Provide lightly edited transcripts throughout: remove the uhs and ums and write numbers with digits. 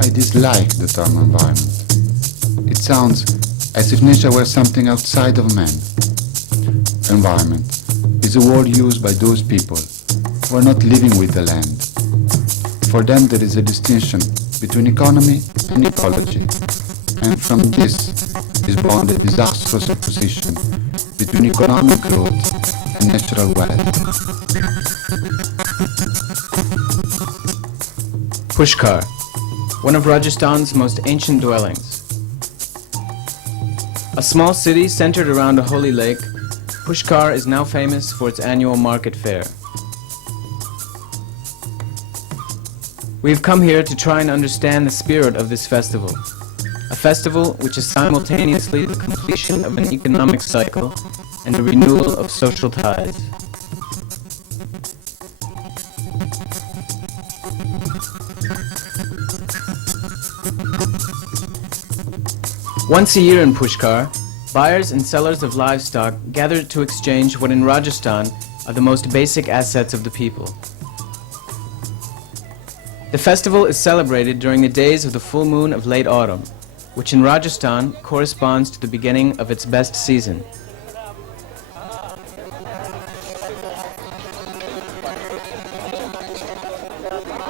I dislike the term environment. It sounds as if nature were something outside of man. Environment is a word used by those people who are not living with the land. For them there is a distinction between economy and ecology, and from this is born the disastrous opposition between economic growth and natural wealth. Pushkar, one of Rajasthan's most ancient dwellings. A small city centered around a holy lake, Pushkar is now famous for its annual market fair. We've come here to try and understand the spirit of this festival, a festival which is simultaneously the completion of an economic cycle and the renewal of social ties. Once a year in Pushkar, buyers and sellers of livestock gather to exchange what in Rajasthan are the most basic assets of the people. The festival is celebrated during the days of the full moon of late autumn, which in Rajasthan corresponds to the beginning of its best season.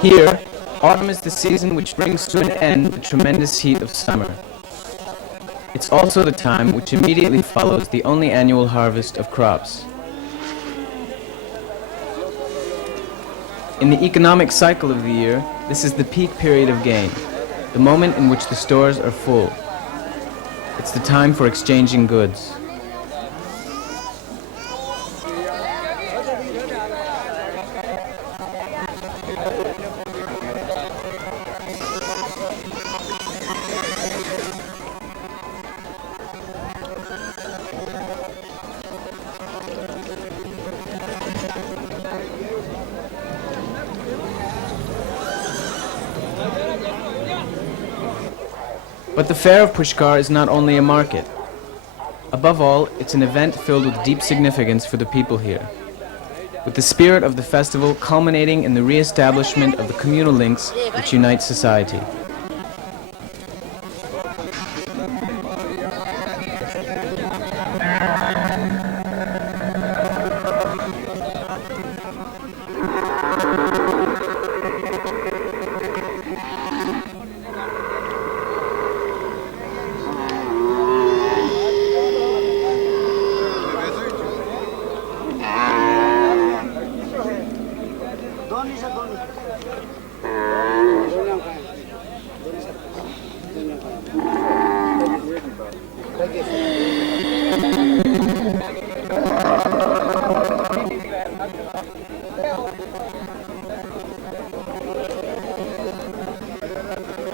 Here, autumn is the season which brings to an end the tremendous heat of summer. It's also the time which immediately follows the only annual harvest of crops. In the economic cycle of the year, this is the peak period of gain, the moment in which the stores are full. It's the time for exchanging goods. But the fair of Pushkar is not only a market. Above all, it's an event filled with deep significance for the people here, with the spirit of the festival culminating in the re-establishment of the communal links which unite society.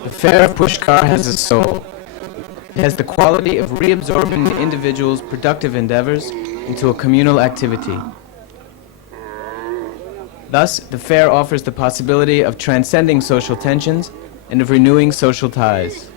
The fair of Pushkar has a soul. It has the quality of reabsorbing the individual's productive endeavors into a communal activity. Thus, the fair offers the possibility of transcending social tensions and of renewing social ties.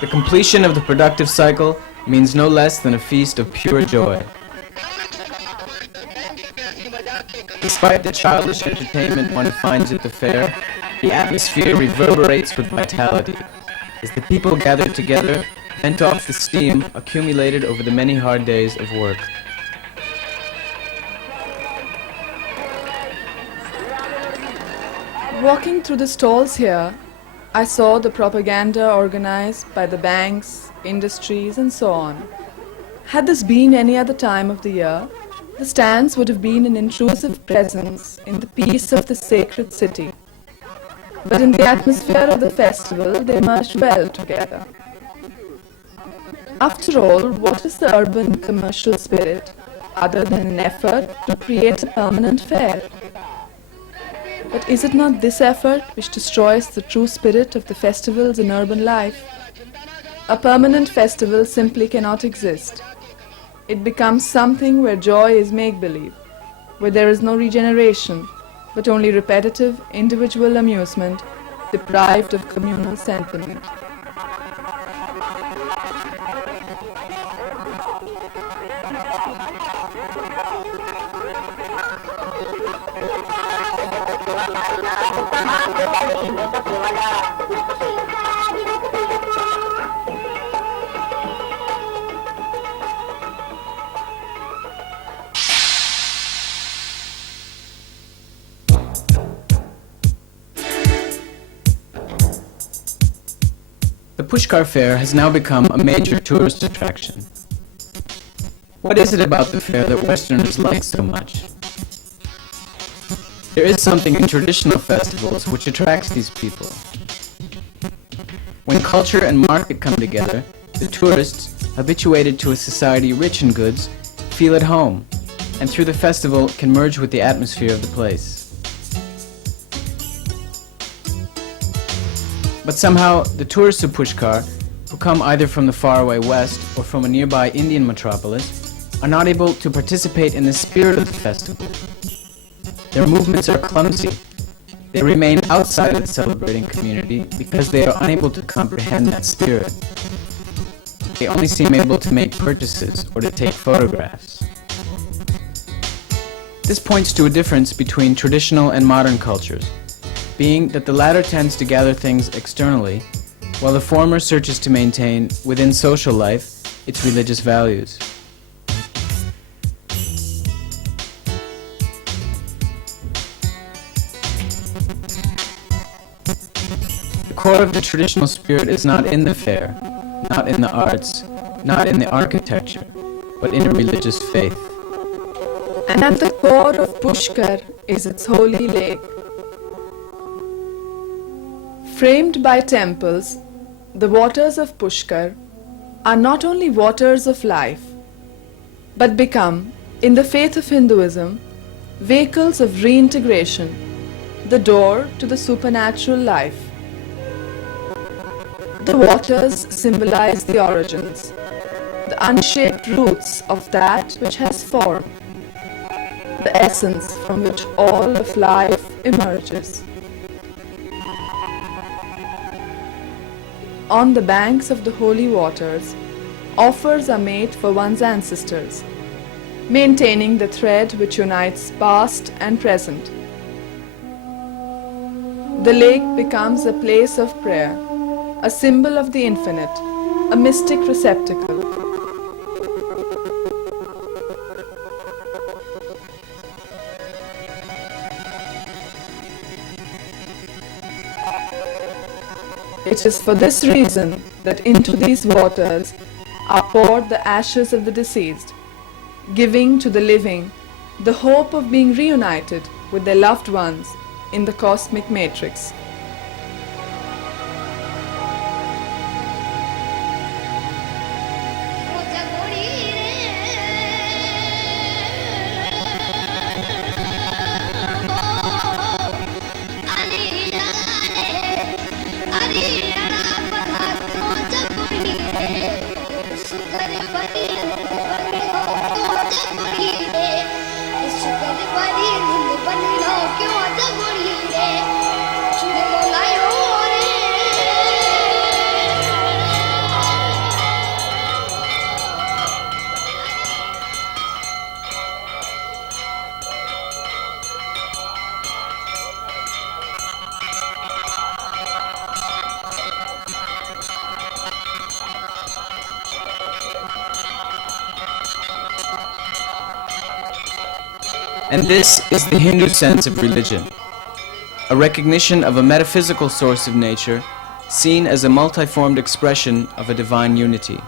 The completion of the productive cycle means no less than a feast of pure joy. Despite the childish entertainment one finds at the fair, the atmosphere reverberates with vitality. As the people gather together, vent off the steam accumulated over the many hard days of work. Walking through the stalls here, I saw the propaganda organized by the banks, industries, and so on. Had this been any other time of the year, the stands would have been an intrusive presence in the peace of the sacred city. But in the atmosphere of the festival, they merged well together. After all, what is the urban commercial spirit other than an effort to create a permanent fair? But is it not this effort which destroys the true spirit of the festivals in urban life? A permanent festival simply cannot exist. It becomes something where joy is make-believe, where there is no regeneration, but only repetitive individual amusement deprived of communal sentiment. The Pushkar Fair has now become a major tourist attraction. What is it about the fair that Westerners like so much? There is something in traditional festivals which attracts these people. When culture and market come together, the tourists, habituated to a society rich in goods, feel at home, and through the festival can merge with the atmosphere of the place. But somehow, the tourists of Pushkar, who come either from the faraway west or from a nearby Indian metropolis, are not able to participate in the spirit of the festival. Their movements are clumsy. They remain outside of the celebrating community because they are unable to comprehend that spirit. They only seem able to make purchases or to take photographs. This points to a difference between traditional and modern cultures, being that the latter tends to gather things externally, while the former searches to maintain, within social life, its religious values. The core of the traditional spirit is not in the fair, not in the arts, not in the architecture, but in a religious faith. And at the core of Pushkar is its holy lake. Framed by temples, the waters of Pushkar are not only waters of life, but become, in the faith of Hinduism, vehicles of reintegration, the door to the supernatural life. The waters symbolize the origins, the unshaped roots of that which has form, the essence from which all of life emerges. On the banks of the holy waters, offers are made for one's ancestors, maintaining the thread which unites past and present. The lake becomes a place of prayer, a symbol of the infinite, a mystic receptacle. It is for this reason that into these waters are poured the ashes of the deceased, giving to the living the hope of being reunited with their loved ones in the cosmic matrix. And this is the Hindu sense of religion, a recognition of a metaphysical source of nature seen as a multiformed expression of a divine unity.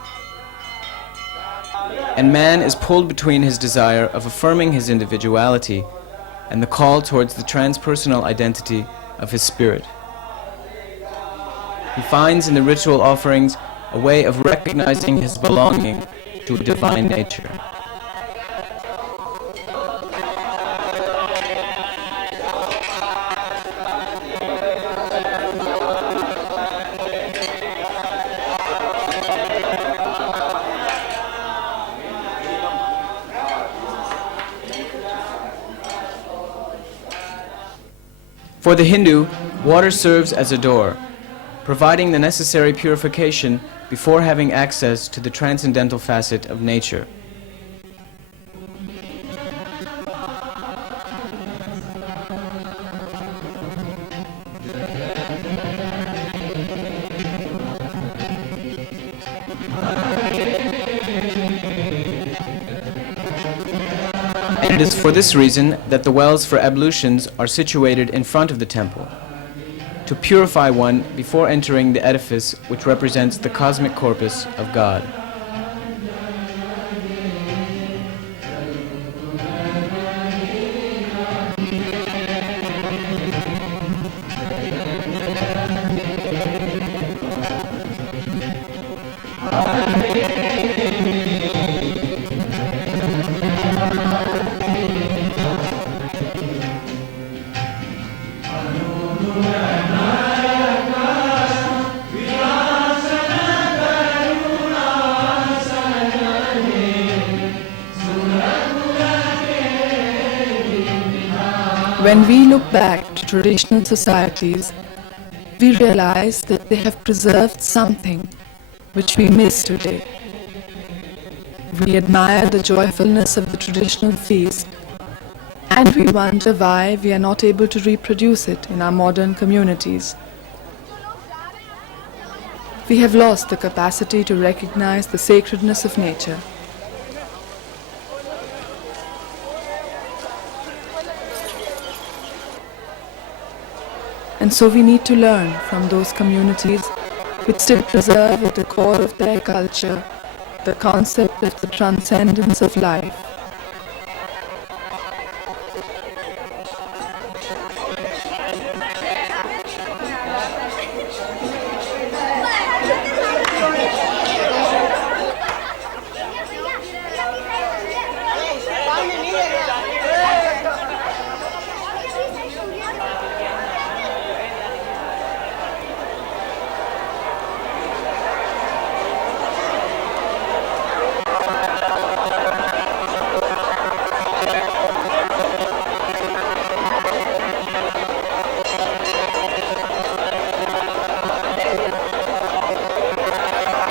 And man is pulled between his desire of affirming his individuality and the call towards the transpersonal identity of his spirit. He finds in the ritual offerings a way of recognizing his belonging to a divine nature. For the Hindu, water serves as a door, providing the necessary purification before having access to the transcendental facet of nature. And it is for this reason that the wells for ablutions are situated in front of the temple, to purify one before entering the edifice which represents the cosmic corpus of God. When we look back to traditional societies, we realize that they have preserved something which we miss today. We admire the joyfulness of the traditional feast, and we wonder why we are not able to reproduce it in our modern communities. We have lost the capacity to recognize the sacredness of nature. And so we need to learn from those communities which still preserve at the core of their culture the concept of the transcendence of life.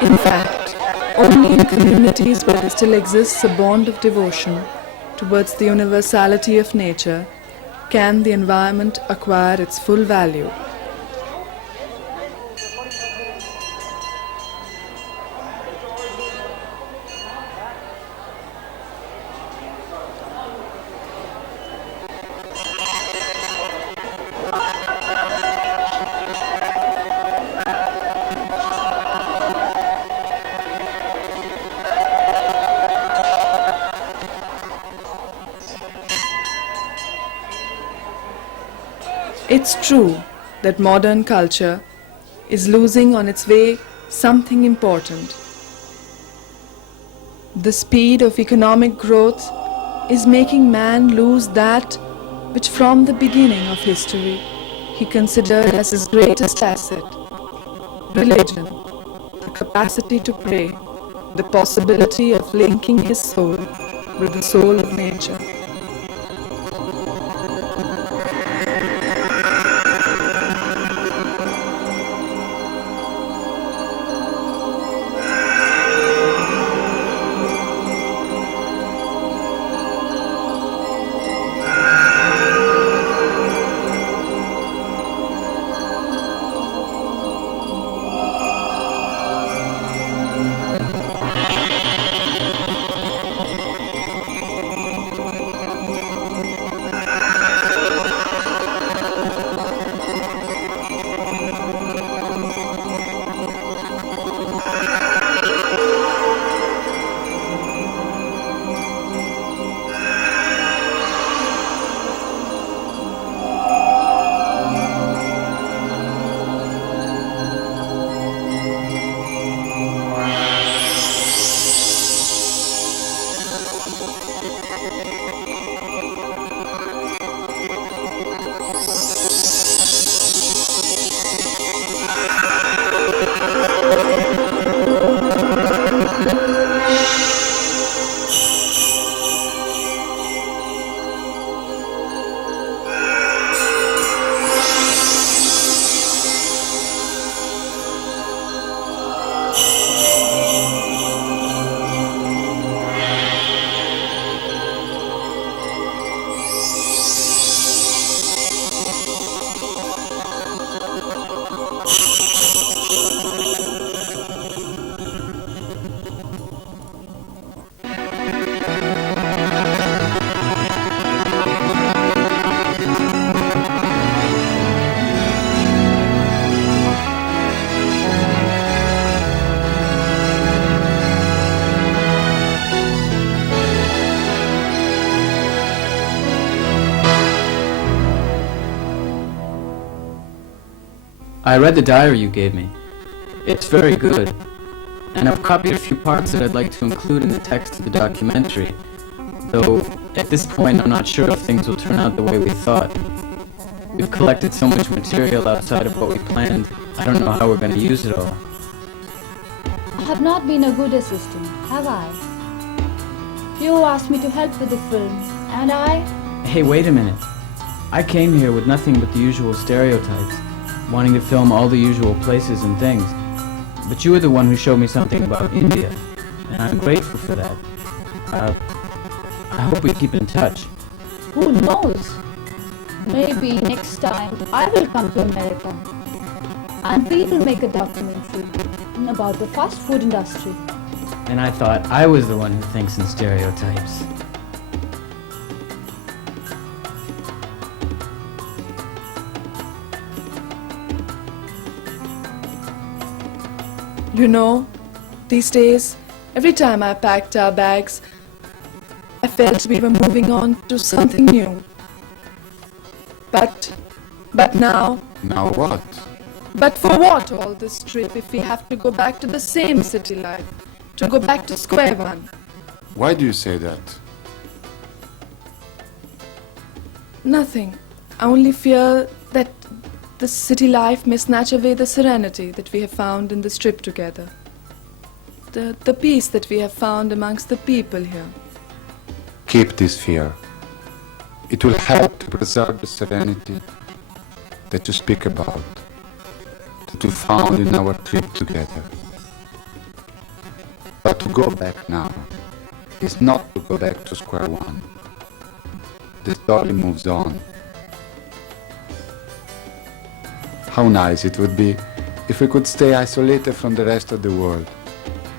In fact, only in communities where there still exists a bond of devotion towards the universality of nature can the environment acquire its full value. It's true that modern culture is losing on its way something important. The speed of economic growth is making man lose that which from the beginning of history he considered as his greatest asset: religion, the capacity to pray, the possibility of linking his soul with the soul of nature. I read the diary you gave me. It's very good. And I've copied a few parts that I'd like to include in the text of the documentary. Though, at this point, I'm not sure if things will turn out the way we thought. We've collected so much material outside of what we planned, I don't know how we're going to use it all. I have not been a good assistant, have I? You asked me to help with the film, and I... Hey, wait a minute. I came here with nothing but the usual stereotypes, wanting to film all the usual places and things. But you were the one who showed me something about India, and I'm grateful for that. I hope we keep in touch. Who knows? Maybe next time I will come to America and we will make a documentary about the fast food industry. And I thought I was the one who thinks in stereotypes. You know, these days, every time I packed our bags, I felt we were moving on to something new. But now, Now what? but for what all this trip if we have to go back to the same city life, to go back to square one? Why do you say that? Nothing. I only fear that the city life may snatch away the serenity that we have found in this trip together. The peace that we have found amongst the people here. Keep this fear. It will help to preserve the serenity that you speak about, that we found in our trip together. But to go back now is not to go back to square one. The story moves on. How nice it would be if we could stay isolated from the rest of the world,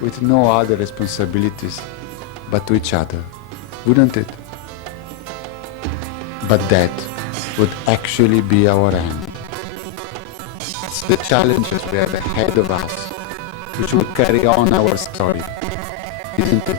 with no other responsibilities but to each other, wouldn't it? But that would actually be our end. It's the challenges we have ahead of us which will carry on our story, isn't it?